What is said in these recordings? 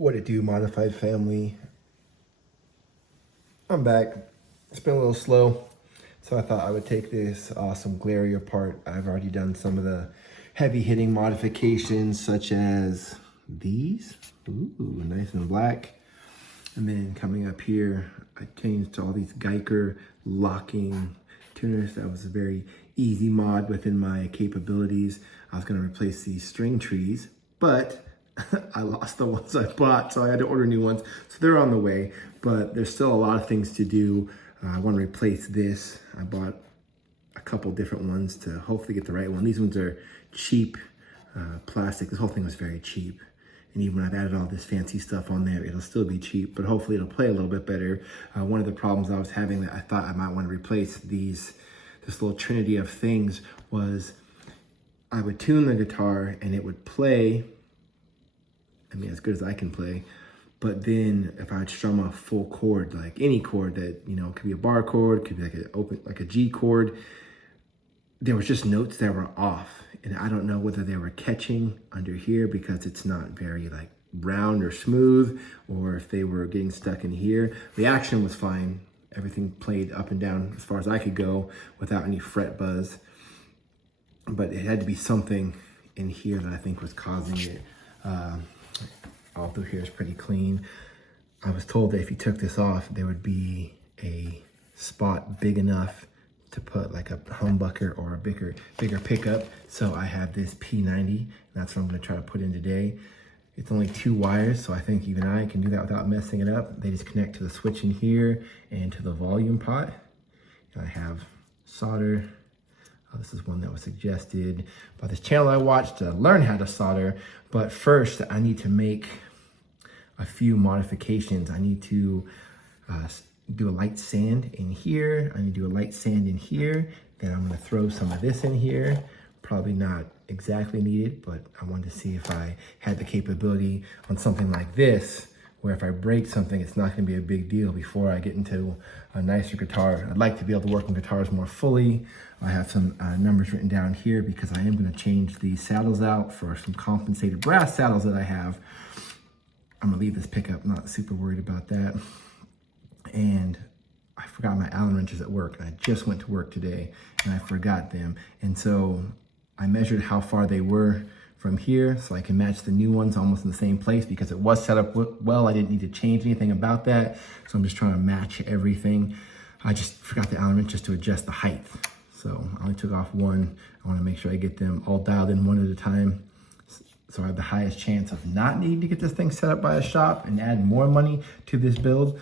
What it do, modified family? I'm back. It's been a little slow, so I thought I would take this awesome Glarry apart. I've already done some of the heavy hitting modifications, such as these. Ooh, nice and black. And then coming up here, I changed to all these Guyker locking tuners. That was a very easy mod within my capabilities. I was gonna replace these string trees, but I lost the ones I bought, so I had to order new ones. So they're on the way, but there's still a lot of things to do. I want to replace this. I bought a couple different ones to hopefully get the right one. These ones are cheap plastic. This whole thing was very cheap. And even when I've added all this fancy stuff on there, it'll still be cheap, but hopefully it'll play a little bit better. One of the problems I was having that I thought I might want to replace this little trinity of things was I would tune the guitar and it would play, I mean, as good as I can play. But then if I would strum a full chord, like any chord that, you know, could be a bar chord, could be like a G chord, there was just notes that were off. And I don't know whether they were catching under here because it's not very like round or smooth, or if they were getting stuck in here. The action was fine. Everything played up and down as far as I could go without any fret buzz. But it had to be something in here that I think was causing it. All through here is pretty clean. I was told that if you took this off, there would be a spot big enough to put like a humbucker or a bigger pickup. So I have this P90, and that's what I'm gonna try to put in today. It's only 2 wires, so I think even I can do that without messing it up. They just connect to the switch in here and to the volume pot. And I have solder. This is one that was suggested by this channel I watched to learn how to solder. But first, I need to make a few modifications. I need to do a light sand in here. I need to do a light sand in here. Then I'm gonna throw some of this in here. Probably not exactly needed, but I wanted to see if I had the capability on something like this, where if I break something, it's not gonna be a big deal before I get into a nicer guitar. I'd like to be able to work on guitars more fully. I have some numbers written down here because I am gonna change the saddles out for some compensated brass saddles that I have. I'm gonna leave this pickup, not super worried about that. And I forgot my Allen wrenches at work, and I just went to work today and I forgot them. And so I measured how far they were from here so I can match the new ones almost in the same place because it was set up well. I didn't need to change anything about that. So I'm just trying to match everything. I just forgot the Allen wrenches to adjust the height. So I only took off one. I want to make sure I get them all dialed in one at a time, so I have the highest chance of not needing to get this thing set up by a shop and add more money to this build.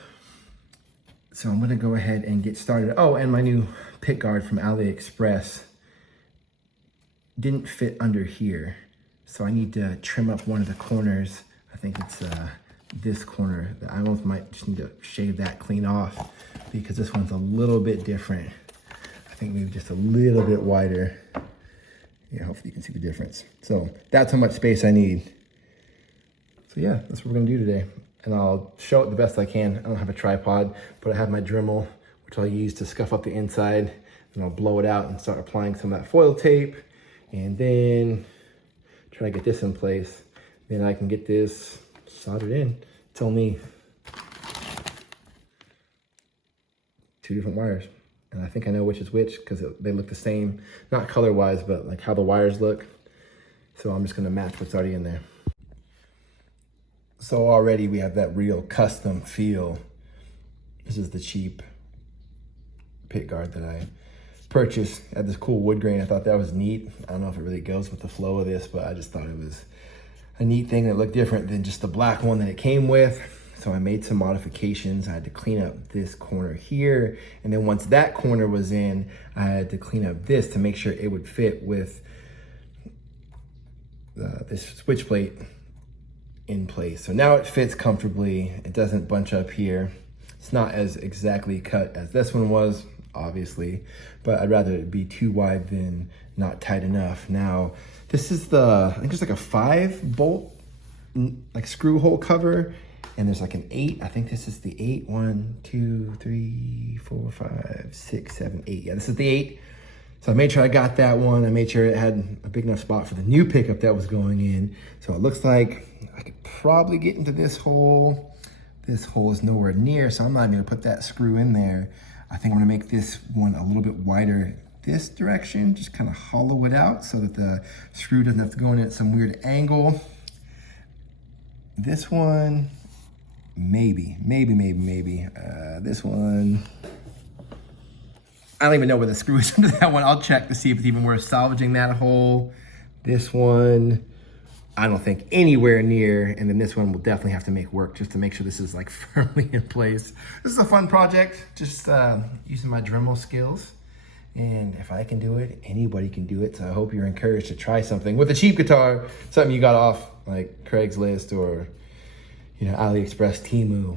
So I'm gonna go ahead and get started. Oh, and my new pick guard from AliExpress didn't fit under here. So I need to trim up one of the corners. I think it's this corner. I almost might just need to shave that clean off because this one's a little bit different. I think maybe just a little bit wider. Yeah, hopefully you can see the difference. So that's how much space I need. So yeah, that's what we're gonna do today. And I'll show it the best I can. I don't have a tripod, but I have my Dremel, which I'll use to scuff up the inside. And I'll blow it out and start applying some of that foil tape. And then try to get this in place. Then I can get this soldered in. It's only 2 different wires. And I think I know which is which because they look the same, not color-wise, but like how the wires look. So I'm just gonna match what's already in there. So already we have that real custom feel. This is the cheap pick guard that I purchased. Had this cool wood grain. I thought that was neat. I don't know if it really goes with the flow of this, but I just thought it was a neat thing that looked different than just the black one that it came with. So I made some modifications. I had to clean up this corner here. And then once that corner was in, I had to clean up this to make sure it would fit with this switch plate in place. So now it fits comfortably. It doesn't bunch up here. It's not as exactly cut as this one was, obviously, but I'd rather it be too wide than not tight enough. Now, this is I think there's like a 5-bolt like screw hole cover, and there's like an 8. I think this is the 8. 1, 2, 3, 4, 5, 6, 7, 8. Yeah, this is the 8. So I made sure I got that one. I made sure it had a big enough spot for the new pickup that was going in. So it looks like I could probably get into this hole. This hole is nowhere near, so I'm not even gonna put that screw in there. I think I'm gonna make this one a little bit wider this direction, just kind of hollow it out so that the screw doesn't have to go in at some weird angle. This one, maybe. This one, I don't even know where the screw is under that one. I'll check to see if it's even worth salvaging that hole. This one, I don't think anywhere near. And then this one will definitely have to make work just to make sure this is like firmly in place. This is a fun project, just using my Dremel skills. And if I can do it, anybody can do it. So I hope you're encouraged to try something with a cheap guitar, something you got off like Craigslist or, you know, AliExpress, Temu.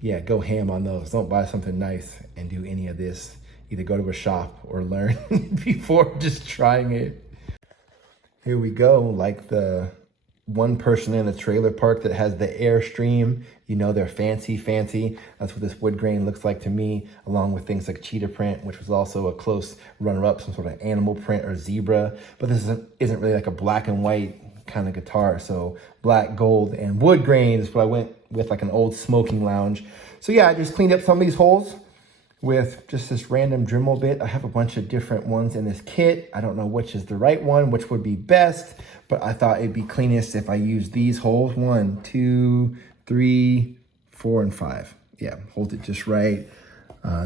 Yeah, go ham on those. Don't buy something nice and do any of this. Either go to a shop or learn before just trying it. Here we go, like the one person in a trailer park that has the Airstream. You know, they're fancy. That's what this wood grain looks like to me, along with things like cheetah print, which was also a close runner-up, some sort of animal print or zebra. But this isn't really like a black and white kind of guitar. So black, gold, and wood grain is what I went with, like an old smoking lounge. So yeah, I just cleaned up some of these holes with just this random Dremel bit. I have a bunch of different ones in this kit. I don't know which is the right one, which would be best, but I thought it'd be cleanest if I use these holes. 1, 2, 3, 4, and 5. Yeah, hold it just right.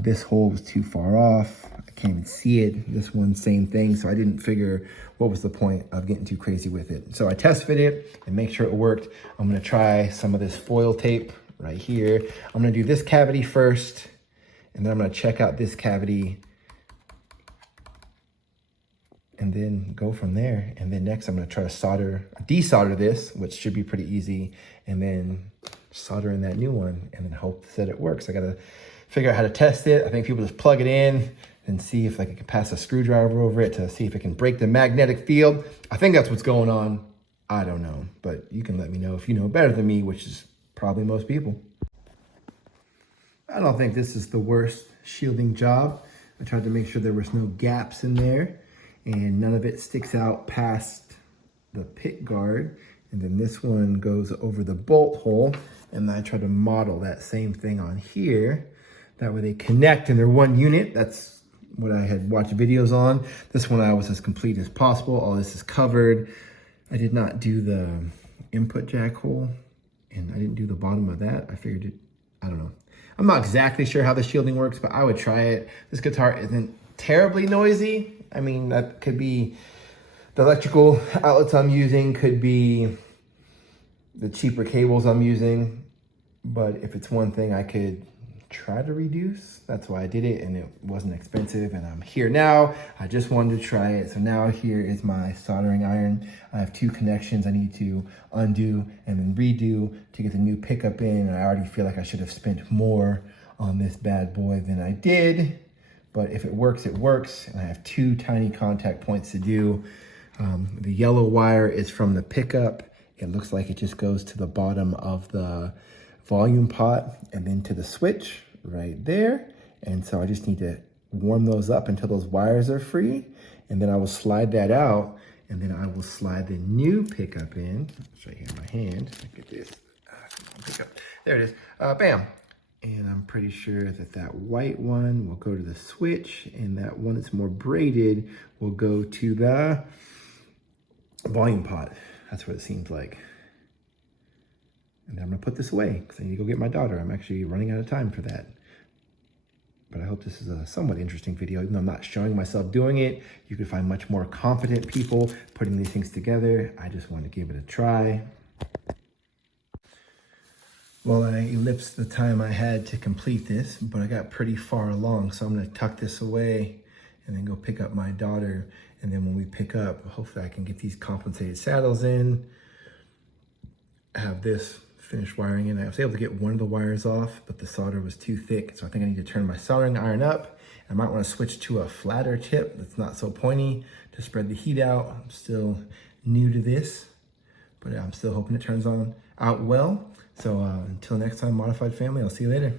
This hole was too far off. I can't even see it. This one, same thing. So I didn't figure what was the point of getting too crazy with it. So I test fit it and make sure it worked. I'm gonna try some of this foil tape right here. I'm gonna do this cavity first, and then I'm gonna check out this cavity and then go from there. And then next I'm gonna try to desolder this, which should be pretty easy, and then solder in that new one and then hope that it works. I gotta figure out how to test it. I think people just plug it in and see if like, I can pass a screwdriver over it to see if it can break the magnetic field. I think that's what's going on. I don't know, but you can let me know if you know better than me, which is probably most people. I don't think this is the worst shielding job. I tried to make sure there was no gaps in there and none of it sticks out past the pick guard. And then this one goes over the bolt hole. And I try to model that same thing on here. That way they connect and they're one unit. That's what I had watched videos on. This one I was as complete as possible. All this is covered. I did not do the input jack hole and I didn't do the bottom of that. I figured it, I don't know. I'm not exactly sure how the shielding works, but I would try it. This guitar isn't terribly noisy. I mean, that could be the electrical outlets I'm using, could be the cheaper cables I'm using. But if it's one thing I could try to reduce, that's why I did it, and it wasn't expensive, and I'm here now. I just wanted to try it. So now here is my soldering iron. I have 2 connections I need to undo and then redo to get the new pickup in. And I already feel like I should have spent more on this bad boy than I did. But if it works, it works. And I have 2 tiny contact points to do. The yellow wire is from the pickup. It looks like it just goes to the bottom of the volume pot and then to the switch right there. And so I just need to warm those up until those wires are free. And then I will slide that out, and then I will slide the new pickup in. It's right here in my hand. Look at this. Pickup. There it is. Bam. And I'm pretty sure that that white one will go to the switch, and that one that's more braided will go to the volume pot. That's what it seems like. And then I'm gonna put this away because I need to go get my daughter. I'm actually running out of time for that. But I hope this is a somewhat interesting video. Even though I'm not showing myself doing it, you can find much more confident people putting these things together. I just want to give it a try. Well, I ellipsed the time I had to complete this, but I got pretty far along. So I'm gonna tuck this away and then go pick up my daughter. And then when we pick up, hopefully I can get these compensated saddles in, have this finished wiring in. I was able to get one of the wires off, but the solder was too thick. So I think I need to turn my soldering iron up. I might want to switch to a flatter tip that's not so pointy to spread the heat out. I'm still new to this, but I'm still hoping it turns out well. So until next time, Modified family, I'll see you later.